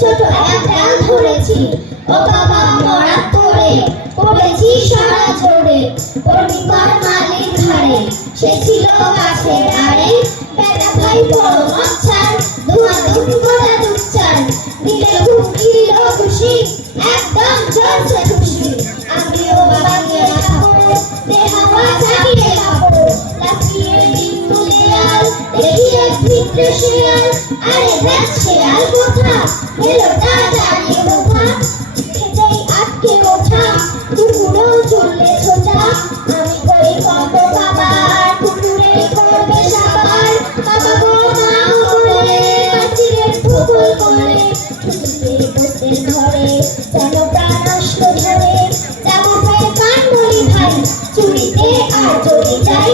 ছোট এক ডাল ধরেছি, ও বাবা মরা পড়ে পড়েছি সারা ঝরে, পরিবার মালিক ঘাড়ে, সে ছিল গাছের আড়ে, বেটা ভাই বড় মচ্ছার, ধোঁয়া ধুম গোটা দুচ্ছার, দিলে হুকিল খুশি, একদম চলছে খুশি, আমিও বাবা গিয়ে খাবো, দেহাওয়া চালিয়ে খাবো, লাফিয়ে দিন মুলিয়াল, দেখি এক ভিতরে শিয়াল, আরে দেখ শিয়াল কোথা, এলো তাড়াতাড়ি কোথা, খেতেই আটকে ওঠা, কুকুরও চললে ছোটা, আমি কই কত বাবা, কুকুরে করবে সাবার, বাবা গো মাও বলে, পাচিরের পুকুর করে, ছুটিতে বসে ঘরে, যেন প্রাণ আসলো ঝরে, যাবো ফের কান বলি ভাই, চুরিতে আর যদি যাই,